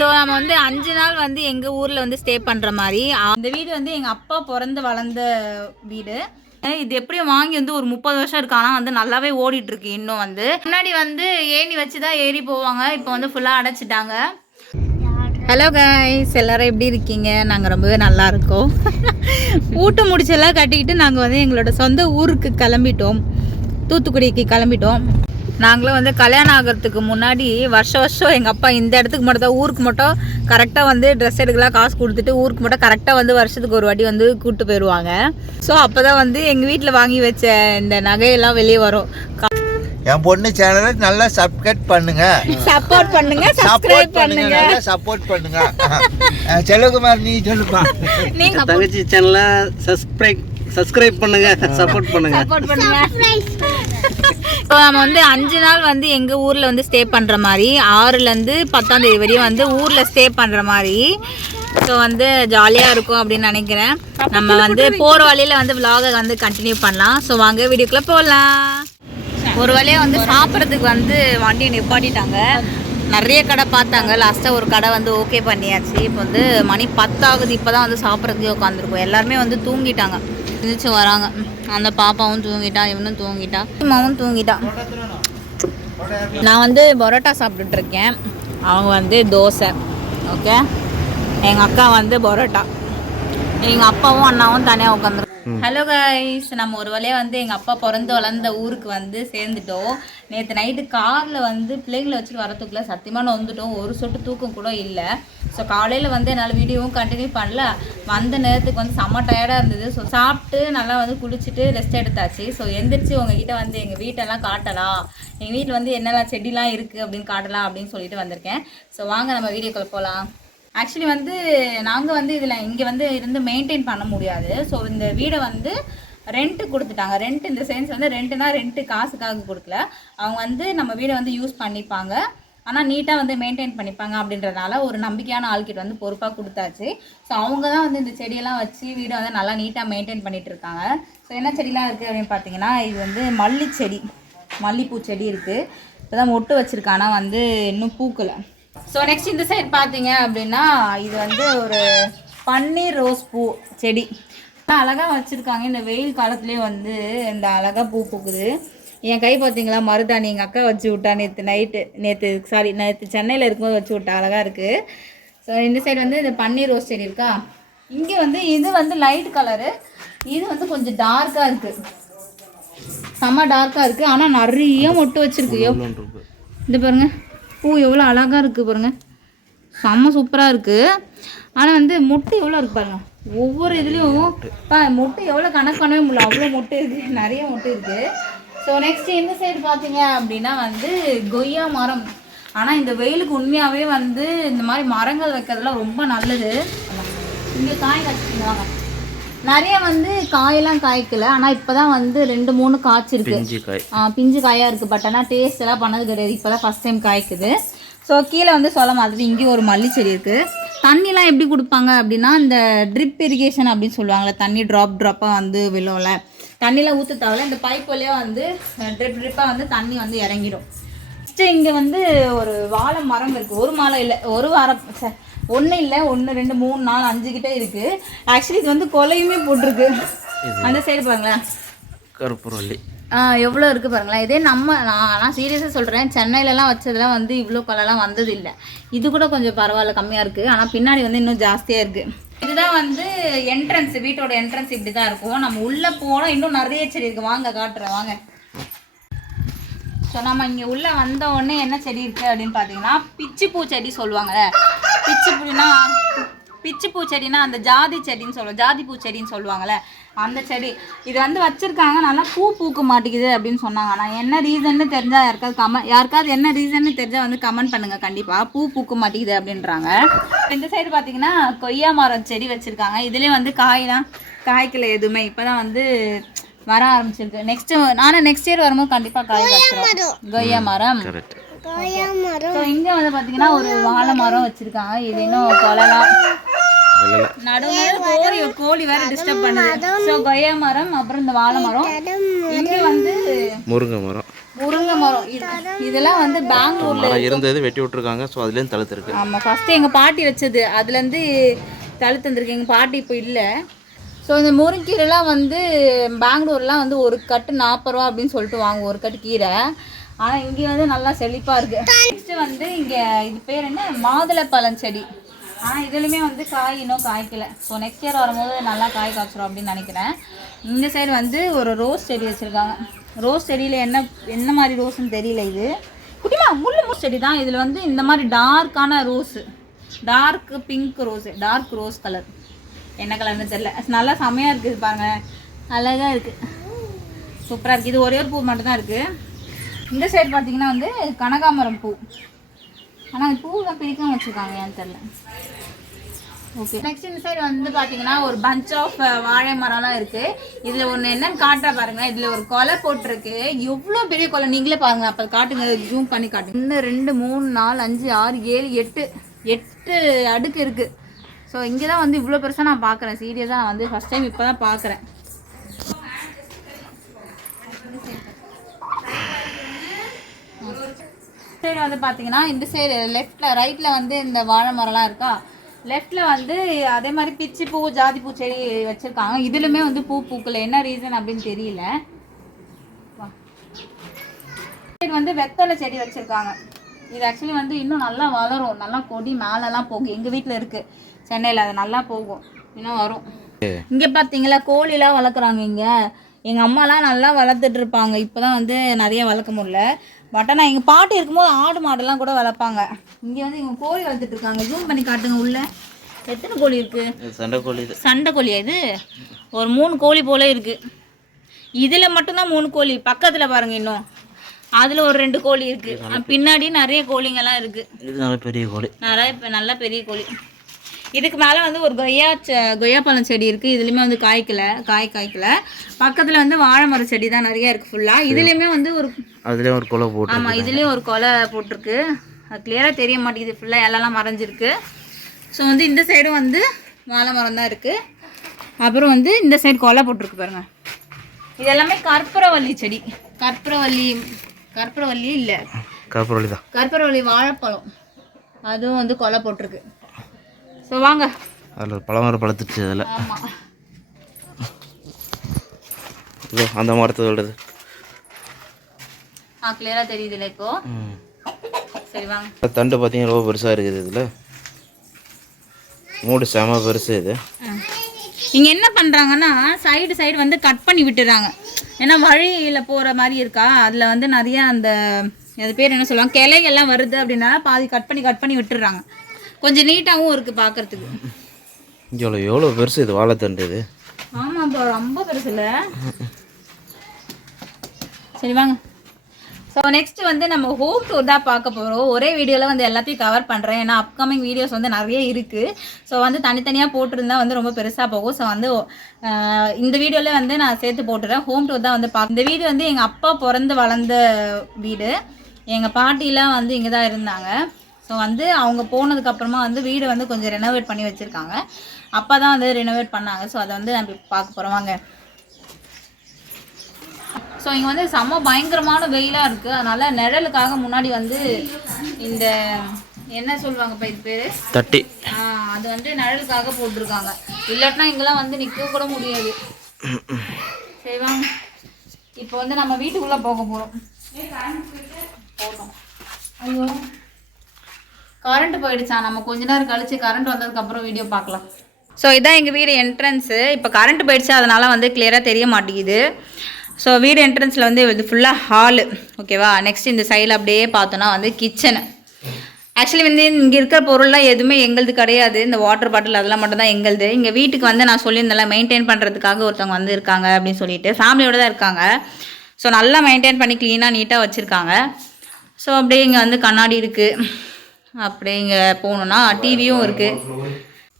So நம்ம வந்து 5 நாள் வந்து எங்கள் ஊரில் வந்து ஸ்டே பண்ணுற மாதிரி. அந்த வீடு வந்து எங்கள் அப்பா பிறந்து வளர்ந்த வீடு. இது எப்படியும் வாங்கி வந்து ஒரு 30 வருஷம் இருக்கு. ஆனால் வந்து நல்லாவே ஓடிட்டு இருக்கு. இன்னும் வந்து முன்னாடி வந்து ஏணி வச்சு தான் ஏறி போவாங்க. இப்போ வந்து ஃபுல்லாக அடைச்சிட்டாங்க. ஹலோ கைஸ், எல்லோரும் எப்படி இருக்கீங்க? நாங்கள் ரொம்பவே நல்லா இருக்கோம். ஊட்ட முடிச்செல்லாம் கட்டிக்கிட்டு நாங்கள் வந்து எங்களோட சொந்த ஊருக்கு கிளம்பிட்டோம். தூத்துக்குடிக்கு கிளம்பிட்டோம். நாங்களும் வந்து கல்யாணம் ஆகிறதுக்கு முன்னாடி வருஷம் எங்கள் அப்பா இந்த இடத்துக்கு மட்டும் தான், ஊருக்கு மட்டும் கரெக்டாக வந்து ட்ரெஸ் எடுக்கலாம் காசு கொடுத்துட்டு ஊருக்கு மட்டும் கரெக்டாக வந்து வருஷத்துக்கு ஒரு வாட்டி வந்து கூப்பிட்டு போயிடுவாங்க. ஸோ அப்போ தான் வந்து எங்கள் வீட்டில் வாங்கி வச்ச இந்த நகையெல்லாம் வெளியே வரும். என் பொண்ணு சேனலை நல்லா சப்ஸ்கிரைப் பண்ணுங்க, சப்போர்ட் பண்ணுங்க, சப்ஸ்கிரைப் பண்ணுங்க, சப்போர்ட் பண்ணுங்க. செல்வகுமார் நீ சொல்லுப்பா. நீங்க தங்கச்சி சேனலை சப்ஸ்கிரைப் பண்ணுங்க, சப்போர்ட் பண்ணுங்க. இப்போ நம்ம வந்து 5 நாள் வந்து எங்கள் ஊரில் வந்து ஸ்டே பண்ணுற மாதிரி, 6லேருந்து 10ஆம் தேதி வரையும் வந்து ஊரில் ஸ்டே பண்ணுற மாதிரி. ஸோ வந்து ஜாலியாக இருக்கும் அப்படின்னு நினைக்கிறேன். நம்ம வந்து போகிற வழியில் வந்து விலாகை வந்து கண்டினியூ பண்ணலாம். ஸோ வாங்க வீடியோக்குள்ளே போகலாம். ஒரு வழியாக வந்து சாப்பிட்றதுக்கு வந்து வண்டியை நிப்பாட்டிட்டாங்க. நிறைய கடை பார்த்தாங்க. லாஸ்ட்டாக ஒரு கடை வந்து ஓகே பண்ணியாச்சு. இப்போ வந்து மணி 10 ஆகுது. இப்போ தான் வந்து சாப்பிட்றதுக்கே உட்காந்துருக்கோம். எல்லாருமே வந்து தூங்கிட்டாங்க, எழுந்திரிச்சு வராங்க. அந்த பாப்பாவும் தூங்கிட்டா, இவனும் தூங்கிட்டா, அம்மாவும் தூங்கிட்டா. நான் வந்து பரோட்டா சாப்பிட்டுட்ருக்கேன், அவங்க வந்து தோசை. ஓகே, எங்கள் அக்கா வந்து பரோட்டா, எங்கள் அப்பாவும் அண்ணாவும் தனியாக உட்காந்துருக்கோம். ஹலோ கைஸ், நம்ம ஒரு வழியாக வந்து எங்கள் அப்பா பிறந்து வளர்ந்த ஊருக்கு வந்து சேர்ந்துட்டோம். நேற்று நைட்டு காரில் வந்து பிள்ளைங்களை வச்சுட்டு வரத்துக்குள்ளே சத்தியமாக வந்துட்டோம். ஒரு சொட்டு தூக்கம் கூட இல்லை. ஸோ காலையில் வந்து என்னால் வீடியோவும் கண்டினியூ பண்ணல. வந்த நேரத்துக்கு வந்து செம்ம டயர்டாக இருந்தது. ஸோ சாப்பிட்டு நல்லா வந்து குளிச்சுட்டு ரெஸ்ட் எடுத்தாச்சு. ஸோ எந்திரிச்சு உங்ககிட்ட வந்து எங்கள் வீட்டெல்லாம் காட்டலாம், எங்கள் வீட்டில் வந்து என்னெல்லாம் செடிலாம் இருக்குது அப்படின்னு காட்டலாம் அப்படின்னு சொல்லிட்டு வந்திருக்கேன். ஸோ வாங்க நம்ம வீடியோக்குள்ளே போகலாம். ஆக்சுவலி வந்து நாங்கள் வந்து இதில் இங்கே வந்து இருந்து மெயின்டைன் பண்ண முடியாது. ஸோ இந்த வீடை வந்து ரெண்ட்டு கொடுத்துட்டாங்க. ரெண்ட் இந்த சென்ஸ் வந்து ரெண்ட்டுனா ரெண்ட்டு காசுக்காக கொடுக்கல. அவங்க வந்து நம்ம வீடை வந்து யூஸ் பண்ணிப்பாங்க, ஆனால் நீட்டாக வந்து மெயின்டைன் பண்ணிப்பாங்க அப்படின்றதுனால ஒரு நம்பிக்கையான ஆள்கிட்ட வந்து பொறுப்பாக கொடுத்தாச்சு. ஸோ அவங்க தான் வந்து இந்த செடியெல்லாம் வச்சு வீடை வந்து நல்லா நீட்டாக மெயின்டைன் பண்ணிகிட்டு இருக்காங்க. ஸோ என்ன செடிலாம் இருக்குது அப்படின்னு பார்த்தீங்கன்னா, இது வந்து மல்லி செடி, மல்லிப்பூ செடி இருக்குது. இப்போ தான் மொட்டு வச்சுருக்கேன், ஆனால் வந்து இன்னும் பூக்கலை. ஸோ நெக்ஸ்ட் இந்த சைட் பார்த்தீங்க அப்படின்னா, இது வந்து ஒரு பன்னீர் ரோஸ் பூ செடி அழகாக வச்சுருக்காங்க. இந்த வெயில் காலத்துலேயே வந்து இந்த அழகாக பூ பூக்குது. என் கை பார்த்தீங்களா, மருதாணி எங்கள் அக்கா வச்சு விட்டா நேற்று சென்னையில் இருக்கும்போது வச்சு விட்டா, அழகாக இருக்குது. ஸோ இந்த சைடு வந்து இந்த பன்னீர் ரோஸ் செடி இருக்கா. இங்கே வந்து இது வந்து லைட் கலரு, இது வந்து கொஞ்சம் டார்க்காக இருக்குது, செம்ம டார்க்காக இருக்குது. ஆனால் நிறைய மொட்டு வச்சுருக்கு. இது பாருங்கள், பூ எவ்வளோ அழகாக இருக்குது பாருங்கள், செம்ம சூப்பராக இருக்குது. ஆனால் வந்து மொட்டு எவ்வளோ இருக்குது பாருங்கள், ஒவ்வொரு இதுலேயும் மொட்டு எவ்வளோ கணக்கு பண்ணவே முடியல, அவ்வளோ மொட்டு இருக்குது, நிறைய மொட்டு இருக்குது. ஸோ நெக்ஸ்ட் இந்த சைடு பார்த்தீங்க அப்படின்னா வந்து கொய்யா மரம். ஆனால் இந்த வெயிலுக்கு உண்மையாகவே வந்து இந்த மாதிரி மரங்கள் வைக்கிறதுலாம் ரொம்ப நல்லது. இங்கே காய் காய்ச்சிருக்காங்க, நிறைய வந்து காயெல்லாம் காய்க்கல. ஆனால் இப்போ தான் வந்து 2-3 காய்ச்சிருக்கு, பிஞ்சு காயாக இருக்குது. பட் ஆனால் டேஸ்ட் எல்லாம் பண்ணது கிடையாது, இப்போ தான் ஃபஸ்ட் டைம் காய்க்குது. ஸோ கீழே வந்து சொல்ல மாதிரி இங்கேயும் ஒரு மல்லி செடி இருக்குது. தண்ணிலாம் எப்படி கொடுப்பாங்க அப்படின்னா, இந்த ட்ரிப் இரிகேஷன் அப்படின்னு சொல்லுவாங்கள்ல, தண்ணி ட்ராப்பாக வந்து விழும்ல, தண்ணிலாம் ஊற்ற தேவையில்ல, இந்த பைப் வழியாக வந்து ட்ரிப்பாக வந்து தண்ணி வந்து இறங்கிடும். ஃபஸ்ட்டு இங்கே வந்து ஒரு வாழை மரம் இருக்குது. ஒரு மாலை இல்லை, ஒரு வாரம் ஒன்று இல்லை, 1 2 3 4 5 கிட்டே இருக்குது. ஆக்சுவலி இது வந்து கொலையுமே போட்டிருக்கு. அந்த சைடு பாருங்களேன், கருப்புரவள்ளி எவ்வளோ இருக்குது பாருங்களேன். இதே நான் சீரியஸாக சொல்கிறேன், சென்னையிலலாம் வச்சதெல்லாம் வந்து இவ்வளோ கொலைலாம் வந்தது இல்லை. இது கூட கொஞ்சம் பரவாயில்ல, கம்மியாக இருக்குது. ஆனால் பின்னாடி வந்து இன்னும் ஜாஸ்தியாக இருக்குது. இதுதான் வந்து என்ட்ரன்ஸ், வீட்டோட என்ட்ரன்ஸ் இப்படி தான் இருக்கும். நம்ம உள்ளே போனால் இன்னும் நிறைய செடி இருக்குது, வாங்க காட்டுறேன் வாங்க. ஸோ நம்ம இங்கே உள்ளே வந்த உடனே என்ன செடி இருக்குது அப்படின்னு பார்த்தீங்கன்னா, பிச்சிப்பூ செடி சொல்லுவாங்கள்ல. பிச்சிப்பூ செடினா அந்த ஜாதி செடின்னு சொல்லுவோம், ஜாதி பூ செடின்னு சொல்லுவாங்கள்ல, அந்த செடி. இது வந்து வச்சுருக்காங்க, நல்லா பூ பூக்க மாட்டேங்குது அப்படின்னு சொன்னாங்க. ஆனால் என்ன ரீசன்னு தெரிஞ்சால் யாருக்காவது என்ன ரீசன்னு தெரிஞ்சால் வந்து கமெண்ட் பண்ணுங்கள். கண்டிப்பாக பூ பூக்க மாட்டேங்குது அப்படின்றாங்க. இந்த சைடு பார்த்தீங்கன்னா கொய்யா மரம் செடி வச்சுருக்காங்க. இதுலேயே வந்து காயெலாம் காய்க்கல எதுவுமே, இப்போ தான் வந்து வர ஆரம்பிச்சிருக்கு. ஆனால் நெக்ஸ்ட் இயர் வரும்போது கண்டிப்பாக காய் வச்சிரும் கொய்யா மரம். ஸோ இங்கே வந்து பார்த்தீங்கன்னா ஒரு வாழை மரம் வச்சுருக்காங்க. இது இன்னும் கொலைலாம் நடுவில் கோழி வேற டிஸ்டர்ப் பண்ணுது. ஸோ கொய்யா மரம், அப்புறம் இந்த வாழை மரம், இங்கே வந்து முருங்கை முருங்கை மரம் இதெல்லாம் வந்து பெங்களூரில் இருந்தது வெட்டி விட்டுருக்காங்க. ஸோ அதுலேருந்து தழுத்துருக்கு. ஆமாம், ஃபஸ்ட்டு எங்கள் பாட்டி வச்சது, அதுலேருந்து தழுத்து வந்துருக்கு. எங்கள் பாட்டி இப்போ இல்லை. ஸோ இந்த முருங்கீரைலாம் வந்து பெங்களூர்லாம் வந்து ஒரு கட்டு 40 ரூபா அப்படின்னு சொல்லிட்டு வாங்குவோம், ஒரு கட்டு கீரை. ஆனால் இங்கே வந்து நல்லா செழிப்பாக இருக்குது. நெக்ஸ்ட்டு வந்து இங்கே இது பேர் என்ன, மாதுளப்பழம் செடி. ஆனால் இதுலையுமே வந்து காய் இன்னும் காய்க்கலை. ஸோ நெக்ஸ்ட் இயர் வரும்போது நல்லா காய் காய்ச்சிரும் அப்படின்னு நினைக்கிறேன். இந்த சைடு வந்து ஒரு ரோஸ் செடி வச்சுருக்காங்க. ரோஸ் செடியில் என்ன மாதிரி ரோஸ்ன்னு தெரியல. இது குட்டிமா முள்ளு செடி தான். இதில் வந்து இந்த மாதிரி டார்க்கான rose, dark pink rose, dark rose colour, என்ன கலர்னு தெரியல. நல்லா செமையாக இருக்குது பாருங்கள், அழகாக இருக்குது, சூப்பராக இருக்குது. இது ஒரே ஒரு பூ மட்டும் தான் இருக்குது. இந்த சைடு பார்த்தீங்கன்னா வந்து கனகாமரம் பூ. ஆனால் பூவெலாம் பிரிக்காமல் வச்சுருக்காங்க, ஏன்னு தெரில. ஓகே, நெக்ஸ்ட் இந்த சைடு வந்து பார்த்தீங்கன்னா ஒரு பஞ்ச் ஆஃப் வாழை மரம்லாம் இருக்குது. இதில் ஒன்று என்னன்னு காட்டுற பாருங்க. இதில் ஒரு கொலை போட்டிருக்கு. எவ்வளோ பெரிய கொலை நீங்களே பாருங்க. அப்போ காட்டுங்க, ஜூம் பண்ணி காட்டுங்க. 1 2 3 4 5 6 7 8 அடுக்கு இருக்குது. ஸோ இங்கே தான் வந்து இவ்வளோ பெருசாக நான் பார்க்குறேன். சீரியஸாக நான் வந்து ஃபஸ்ட் டைம் இப்போ தான் பார்க்குறேன். சைடு வந்து பார்த்தீங்கன்னா இந்த சைடு லெஃப்டில் ரைட்டில் வந்து இந்த வாழை மரம்லாம் இருக்கா. லெஃப்டில் வந்து அதே மாதிரி பிச்சி பூ, ஜாதி பூ செடி வச்சுருக்காங்க. இதுலையுமே வந்து பூ பூக்கல, என்ன ரீசன் அப்படின்னு தெரியல. சைடு வந்து வெத்தலை செடி வச்சுருக்காங்க. இது ஆக்சுவலி வந்து இன்னும் நல்லா வளரும், நல்லா கொடி மேலெல்லாம் போகும். எங்கள் வீட்டில் இருக்குது சென்னையில், அது நல்லா போகும், இன்னும் வரும். இங்கே பார்த்தீங்களா கோழிலாம் வளர்க்குறாங்க. இங்கே எங்கள் அம்மாலாம் நல்லா வளர்த்துட்டு இருப்பாங்க. இப்போ தான் வந்து நிறைய வளர்க்க முடியல. பட் ஆனால் எங்கள் பாட்டி இருக்கும்போது ஆடு மாடெல்லாம் கூட வளர்ப்பாங்க. இங்கே வந்து இவங்க கோழி வளர்த்துட்டு இருக்காங்க. ஜூம் பண்ணி காட்டுங்க, உள்ள எத்தனை கோழி இருக்குது. சண்டை கோழியா இது? ஒரு 3 கோழி போல இருக்குது. இதில் மட்டும்தான் 3 கோழி. பக்கத்தில் பாருங்கள், இன்னும் அதில் ஒரு 2 கோழி இருக்குது. பின்னாடி நிறைய கோழிங்கெல்லாம் இருக்குது. இது நல்ல பெரிய கோழி, நல்ல பெரிய கோழி. இதுக்கு மேலே வந்து ஒரு கொய்யாப்பழம் செடி இருக்குது. இதுலேயுமே வந்து காய்க்கல. பக்கத்தில் வந்து வாழை மர செடி தான் நிறைய இருக்குது ஃபுல்லாக. இதுலேயுமே வந்து அதுலேயும் ஒரு கொலை போட்டு, ஆமாம் இதுலேயும் ஒரு கொலை போட்டிருக்கு. அது கிளியராக தெரிய மாட்டேங்குது, ஃபுல்லாக இலெல்லாம் மறைஞ்சிருக்கு. ஸோ வந்து இந்த சைடும் வந்து வாழை மரம் தான் இருக்குது. அப்புறம் வந்து இந்த சைடு கொலை போட்டிருக்கு பாருங்கள். இது எல்லாமே கற்பூரவள்ளி செடி. கற்பூரவள்ளி இல்லை, கற்பூரவள்ளி வாழைப்பழம். அதுவும் வந்து கொலை போட்டிருக்கு. ஸோ வாங்க, அதில் பழமரம் பழுத்துச்சு. அதில் ஆமாம், அந்த மரத்தை சொல்கிறது கிளியராக தெரியுதுல்ல இப்போ. சரி வாங்க. தண்டு பார்த்தீங்கன்னா ரொம்ப பெருசாக இருக்குது. இதில் மூடு செம பெருசு. இது இங்கே என்ன பண்ணுறாங்கன்னா சைடு வந்து கட் பண்ணி விட்டுறாங்க. ஏன்னா வழியில் போகிற மாதிரி இருக்கா, அதில் வந்து நிறைய அது பேர் என்ன சொல்லுவாங்க, கிளைகள்லாம் வருது அப்படின்னா பாதி கட் பண்ணி விட்டுறாங்க. கொஞ்சம் நீட்டாகவும் இருக்குது பார்க்குறதுக்கு. எவ்வளோ பெருசு இது வாழைத்தண்டு. இது ஆமாப்பா, ரொம்ப பெருசு இல்லை. சரி வாங்க. ஸோ நெக்ஸ்ட் வந்து நம்ம ஹோம் டூர் தான் பார்க்க போகிறோம். ஒரே வீடியோவில் வந்து எல்லாத்தையும் கவர் பண்ணுறேன். ஏன்னா அப்கமிங் வீடியோஸ் வந்து நிறைய இருக்குது. ஸோ வந்து தனித்தனியாக போட்டிருந்தா வந்து ரொம்ப பெருசாக போகும். ஸோ வந்து இந்த வீடியோவில் வந்து நான் சேர்த்து போட்டுறேன். ஹோம் டூர் தான் வந்து இந்த வீடு வந்து எங்கள் அப்பா பிறந்து வளர்ந்த வீடு. எங்கள் பாட்டிலாம் வந்து இங்கே தான் இருந்தாங்க. ஸோ வந்து அவங்க போனதுக்கப்புறமா வந்து வீடு வந்து கொஞ்சம் ரெனோவேட் பண்ணி வச்சுருக்காங்க. அப்பா தான் வந்து ரெனோவேட் பண்ணாங்க. ஸோ அதை வந்து நம்ம பார்க்க போகிறோம் வாங்க. ஸோ இங்கே வந்து செம்ம பயங்கரமான வெயிலாக இருக்குது. அதனால் நிழலுக்காக முன்னாடி வந்து இந்த என்ன சொல்லுவாங்கப்பா இது பேர், தட்டி, அது வந்து நிழலுக்காக போட்டிருக்காங்க. இல்லாட்டினா இங்கெல்லாம் வந்து நிற்க கூட முடியாது. சரி வாங்க, இப்போ வந்து நம்ம வீட்டுக்குள்ளே போக போகிறோம். ஐயோ கரண்ட் போயிடுச்சா, நம்ம கொஞ்ச நேரம் கழிச்சு கரண்ட் வந்ததுக்கப்புறம் வீடியோ பார்க்கலாம். ஸோ இதான் எங்கள் வீடு என்ட்ரன்ஸு. இப்போ கரண்ட் போயிடுச்சு, அதனால் வந்து கிளியராக தெரிய மாட்டேங்குது. ஸோ வீடு என்ட்ரன்ஸில் வந்து இது ஃபுல்லாக ஹாலு, ஓகேவா. நெக்ஸ்ட் இந்த சைடில் அப்படியே பார்த்தோன்னா வந்து கிச்சனு. ஆக்சுவலி வந்து இங்கே இருக்கிற பொருள்லாம் எதுவுமே எங்களுது கிடையாது. இந்த வாட்டர் பாட்டில் அதெல்லாம் மட்டும் தான் எங்களுது. இங்கே வீட்டுக்கு வந்து நான் சொல்லியிருந்தேன் மெயின்டைன் பண்ணுறதுக்காக ஒருத்தவங்க வந்து இருக்காங்க அப்படின்னு சொல்லிட்டு, ஃபேமிலியோடு தான் இருக்காங்க. ஸோ நல்லா மெயின்டைன் பண்ணி க்ளீனாக நீட்டாக வச்சுருக்காங்க. ஸோ அப்படியே இங்கே வந்து கண்ணாடி இருக்குது. அப்படியே இங்கே போகணுன்னா டிவியும் இருக்குது.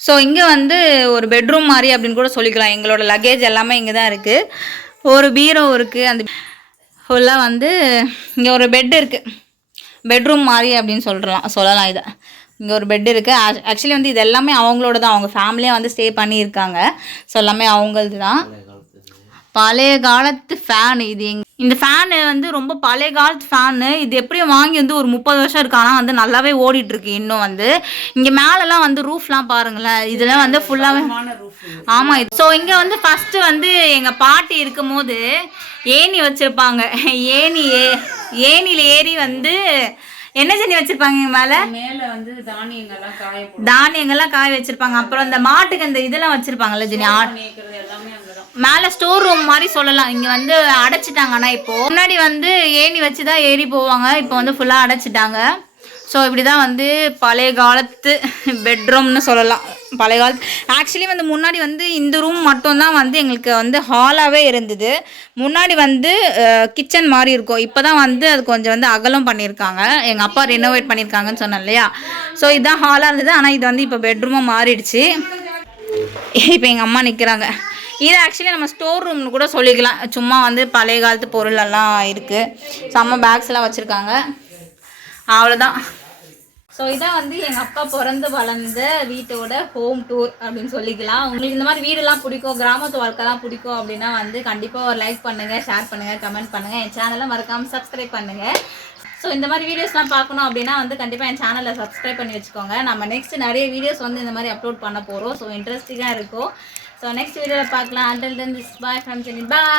ஸோ இங்கே வந்து ஒரு பெட்ரூம் மாதிரி அப்படின்னு கூட சொல்லிக்கலாம். எங்களோட லக்கேஜ் எல்லாமே இங்கே தான் இருக்குது. ஒரு பீரோ இருக்குது. அந்த ஃபுல்லாக வந்து இங்கே ஒரு பெட் இருக்குது. பெட்ரூம் மாதிரி அப்படின்னு சொல்லலாம். இதை இங்கே ஒரு பெட் இருக்குது. ஆக்சுவலி வந்து இது எல்லாமே அவங்களோட தான். அவங்க ஃபேமிலியாக வந்து ஸ்டே பண்ணியிருக்காங்க. ஸோ எல்லாமே அவங்களது தான். பழைய காலத்து ஃபேன் இது. இந்த ஃபேனு வந்து ரொம்ப பழைய காலத்து ஃபேனு. இது எப்படியும் வாங்கி வந்து ஒரு 30 வருஷம் இருக்கு. ஆனால் வந்து நல்லாவே ஓடிட்டுருக்கு இன்னும் வந்து. இங்கே மேலெலாம் வந்து ரூஃப்லாம் பாருங்களேன், இதெல்லாம் வந்து ஃபுல்லாகவே. ஆமாம். ஸோ இங்கே வந்து ஃபஸ்ட்டு வந்து எங்கள் பாட்டி இருக்கும் போது ஏணி வச்சுருப்பாங்க. ஏணியில் ஏறி வந்து என்ன செஞ்சு வச்சுருப்பாங்க இங்கே மேலே வந்து தானியங்கள்லாம் காய வச்சுருப்பாங்க. அப்புறம் இந்த மாட்டுக்கு இந்த இதெல்லாம் வச்சுருப்பாங்கல்ல ஜெனி, எல்லாமே அங்கதான். மேலே ஸ்டோர் ரூம் மாதிரி சொல்லலாம். இங்கே வந்து அடைச்சிட்டாங்க. ஆனால் இப்போது முன்னாடி வந்து ஏணி வச்சு தான் ஏறி போவாங்க, இப்போ வந்து ஃபுல்லாக அடைச்சிட்டாங்க. ஸோ இப்படி தான் வந்து பழைய காலத்து பெட்ரூம்னு சொல்லலாம். பழைய காலத்து ஆக்சுவலி வந்து முன்னாடி வந்து இந்த ரூம் மட்டும்தான் வந்து எங்களுக்கு வந்து ஹாலாகவே இருந்தது. முன்னாடி வந்து கிச்சன் மாதிரி இருக்கும். இப்போ தான் வந்து அது கொஞ்சம் வந்து அகலம் பண்ணியிருக்காங்க. எங்கள் அப்பா ரெனோவேட் பண்ணியிருக்காங்கன்னு சொன்னேன் இல்லையா. ஸோ இதுதான் ஹாலாக இருந்தது. ஆனால் இது வந்து இப்போ பெட்ரூமாக மாறிடுச்சு. இப்போ எங்கள் அம்மா நிற்கிறாங்க. இது ஆக்சுவலி நம்ம ஸ்டோர் ரூம்னு கூட சொல்லிக்கலாம். சும்மா வந்து பழைய காலத்து பொருளெல்லாம் இருக்குது. செம்ம பேக்ஸ்லாம் வச்சுருக்காங்க. அவ்வளோதான். ஸோ இதான் வந்து எங்கள் அப்பா பிறந்து வளர்ந்த வீட்டோட ஹோம் டூர் அப்படின்னு சொல்லிக்கலாம். உங்களுக்கு இந்த மாதிரி வீடெல்லாம் பிடிக்கும், கிராமத்து வாழ்க்கைலாம் பிடிக்கும் அப்படின்னா வந்து கண்டிப்பாக ஒரு லைக் பண்ணுங்கள், ஷேர் பண்ணுங்கள், கமெண்ட் பண்ணுங்கள். என் சேனலை மறக்காமல் சப்ஸ்கிரைப் பண்ணுங்கள். ஸோ இந்த மாதிரி வீடியோஸ்லாம் பார்க்கணும் அப்படின்னா வந்து கண்டிப்பாக என் சேனலை சப்ஸ்கிரைப் பண்ணி வச்சுக்கோங்க. நம்ம நெக்ஸ்ட் நிறைய வீடியோஸ் வந்து இந்த மாதிரி அப்லோட் பண்ண போகிறோம். ஸோ இன்ட்ரெஸ்டிங்காக இருக்கும். ஸோ நெக்ஸ்ட் வீடியோவில் பார்க்கலாம். Until then, this is bye from Jenny. Bye.